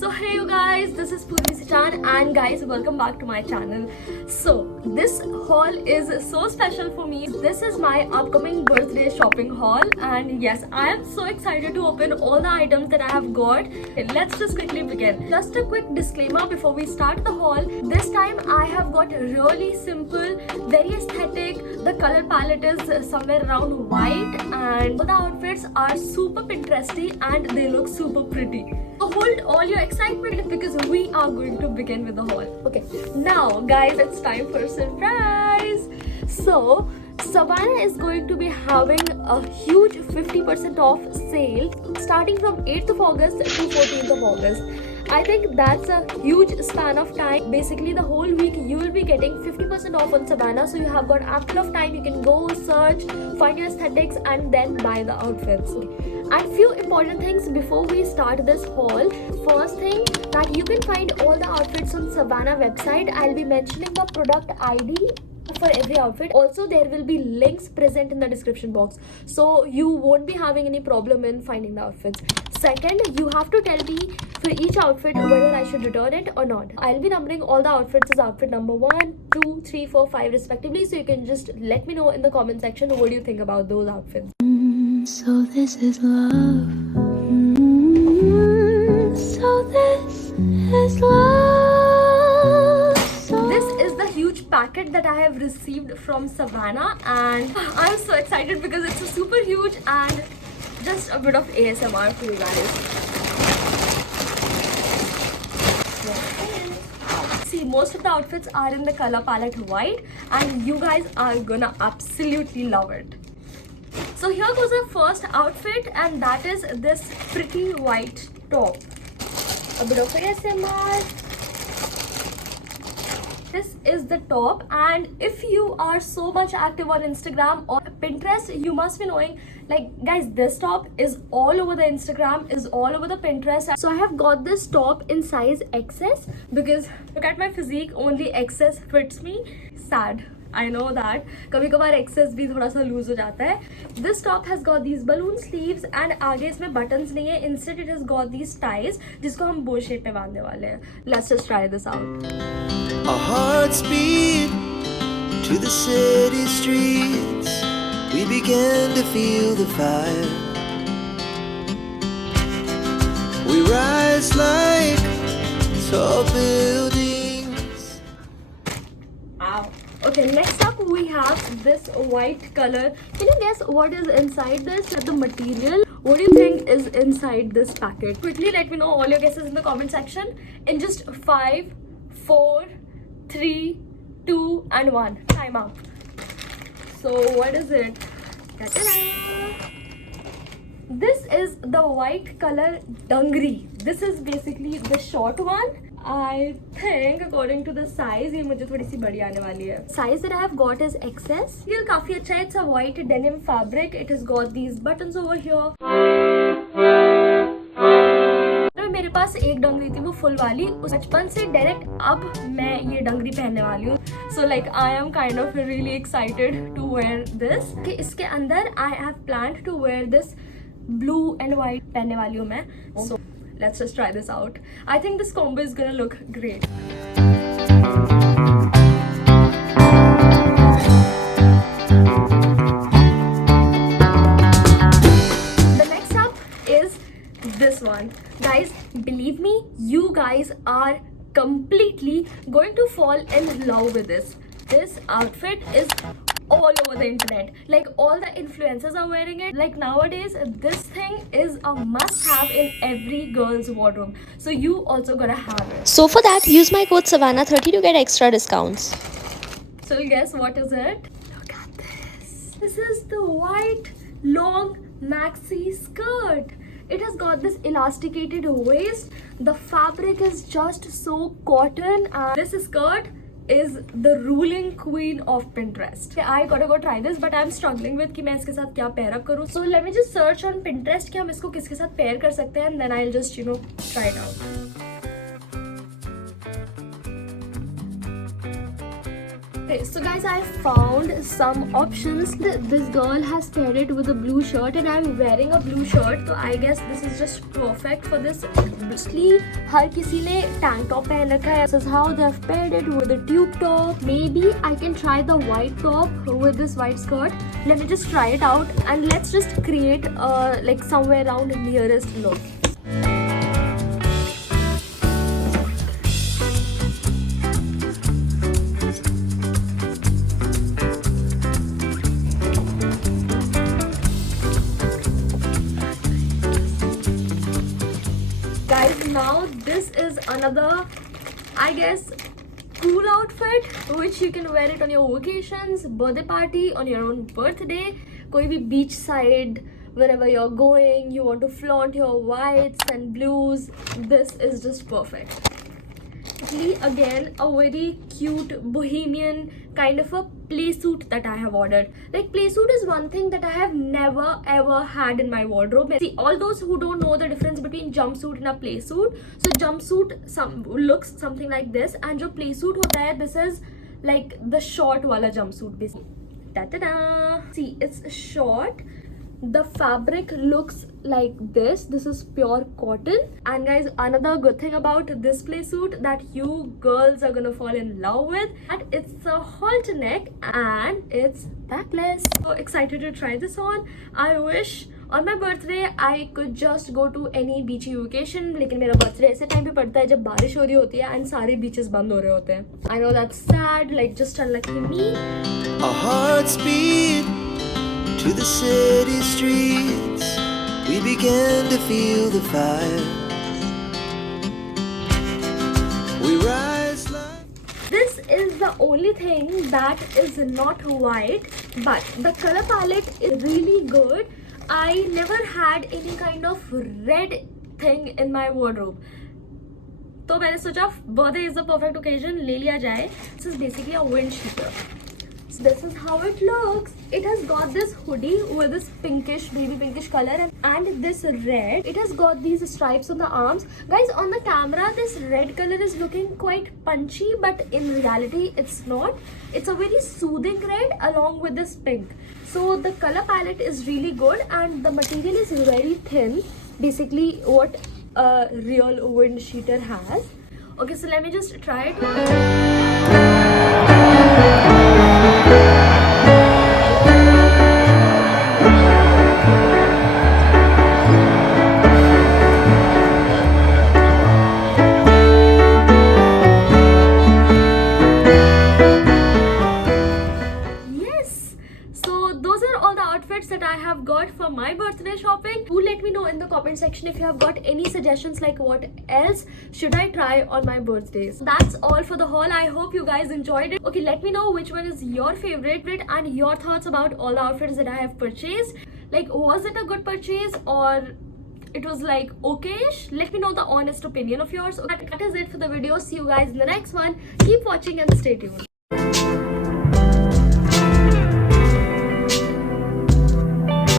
So hey you guys, this is Purvi Sichan and guys welcome back to my channel. So this haul is so special for me. This is my upcoming birthday shopping haul and yes, I am so excited to open all the items that I have got. Let's just quickly begin. Just a quick disclaimer before we start the haul. This time I have got really simple, very aesthetic. The color palette is somewhere around white and the outfits are super Pinteresty and they look super pretty. So hold all your excitement because we are going to begin with the haul. Okay, now guys, it's time for a surprise. So Savannah is going to be having a huge 50% off sale starting from 8th of August to 14th of August. I think that's a huge span of time. Basically the whole week you will be getting 50% off on Savannah, so you have got ample of time. You can go search, find your aesthetics and then buy the outfits. And few important things before we start this haul. First thing, that you can find all the outfits on Savannah website. I'll be mentioning the product ID for every outfit. Also there will be links present in the description box, so you won't be having any problem in finding the outfits. Second, you have to tell me for each outfit whether I should return it or not. I'll be numbering all the outfits as outfit number 1, 2, 3, 4, 5 respectively, so you can just let me know in the comment section what do you think about those outfits. So this is love. So this is love. This is the huge packet that I have received from Savannah and I'm so excited because it's super huge and just a bit of ASMR for you guys. See, most of the outfits are in the color palette white and you guys are gonna absolutely love it. So here goes our first outfit and that is this pretty white top. A bit of ASMR. This is the top, and if you are so much active on Instagram or Pinterest, you must be knowing, like guys, this top is all over the Instagram, is all over the Pinterest. So I have got this top in size XS because look at my physique, only XS fits me. Sad, I know that. कभी-कभार XS भी थोड़ा सा loose हो जाता है. This top has got these balloon sleeves and आगे इसमें buttons नहीं है. Instead it has got these ties जिसको हम bow shape पे बांधने वाले हैं. Let's just try this out. Our hearts beat to the city streets. We began to feel the fire. We rise like tall buildings. Ow. Okay, next up we have this white color. Can you guess what is inside this? The material. What do you think is inside this packet? Quickly let me know all your guesses in the comment section in just 5, 4, 3, 2 and 1. Time up. So what is it? Ta-da! This is the white color dangri. This is basically the short one. I think according to the size ये मुझे थोड़ी सी बड़ी आने वाली है. Size that I have got is XS. ये काफी अच्छा है. It's a white denim fabric. It has got these buttons over here. मेरे पास एक डंगरी थी वो फुल वाली, उस बचपन से डायरेक्ट अब मैं ये डंगरी पहनने वाली हूँ. So like I am kind of really excited to wear this. कि इसके अंदर I have planned to wear this blue and white पहनने वाली हूँ मैं. So let's just try this out. I think this combo is gonna look great. This one, guys, believe me, you guys are completely going to fall in love with this. This outfit is all over the internet, like all the influencers are wearing it. Like nowadays this thing is a must have in every girl's wardrobe, so you also gonna have it. So for that, use my code Savannah30 to get extra discounts. So guess what is it? Look at this. This is the white long maxi skirt. It has got this elasticated waist. The fabric is just so cotton and this skirt is the ruling queen of Pinterest. I gotta go try this but I'm struggling with कि मैं इसके साथ क्या pair up करूँ. So let me just search on Pinterest कि हम इसको किसके साथ pair कर सकते हैं and then I'll just try it out. Okay, so guys, I found some options. This girl has paired it with a blue shirt and I'm wearing a blue shirt, so I guess this is just perfect for this. Obviously, हर किसी ने tank top पहन रखा है. This is how they have paired it with a tube top. Maybe I can try the white top with this white skirt. Let me just try it out and let's just create like somewhere around nearest look. Guys, now this is another, I guess, cool outfit which you can wear it on your vacations, birthday party, on your own birthday, koi bhi beach side, wherever you're going, you want to flaunt your whites and blues. This is just perfect. Again, a very cute bohemian kind of a play suit that I have ordered. Like, play suit is one thing that I have never ever had in my wardrobe. See, all those who don't know the difference between jumpsuit and a play suit, so jumpsuit looks something like this, and jo play suit hota hai, this is like the short wala jumpsuit basically. Ta-da-da! See, it's short. The fabric looks like this. This is pure cotton. And guys, another good thing about this play suit that you girls are gonna fall in love with, and it's a halter neck and it's backless. So excited to try this on. I wish on my birthday I could just go to any beachy vacation, लेकिन मेरा birthday ऐसे time पे पड़ता है जब बारिश हो रही होती है and सारे beaches बंद हो रहे होते हैं. I know that's sad, like just unlucky me. Our hearts beat to the city streets. We began to feel the fire. We rise like... This is the only thing that is not white, but the color palette is really good. I never had any kind of red thing in my wardrobe. तो मैंने सोचा birthday is the perfect occasion, ले लिया जाए. This is basically a wind cheater. So this is how it looks. It has got this hoodie with this pinkish, baby pinkish color and this red. It has got these stripes on the arms. Guys, on the camera, this red color is looking quite punchy, but in reality, it's not. It's a very soothing red along with this pink. So the color palette is really good and the material is very thin. Basically, what a real wind cheater has. Okay, so let me just try it. That I have got for my birthday shopping. Do let me know in the comment section if you have got any suggestions, like what else should I try on my birthdays. That's all for the haul. I hope you guys enjoyed it. Okay, let me know which one is your favorite and your thoughts about all the outfits that I have purchased. Like, was it a good purchase or it was like okay-ish? Let me know the honest opinion of yours. That is it for the video. See you guys in the next one. Keep watching and stay tuned.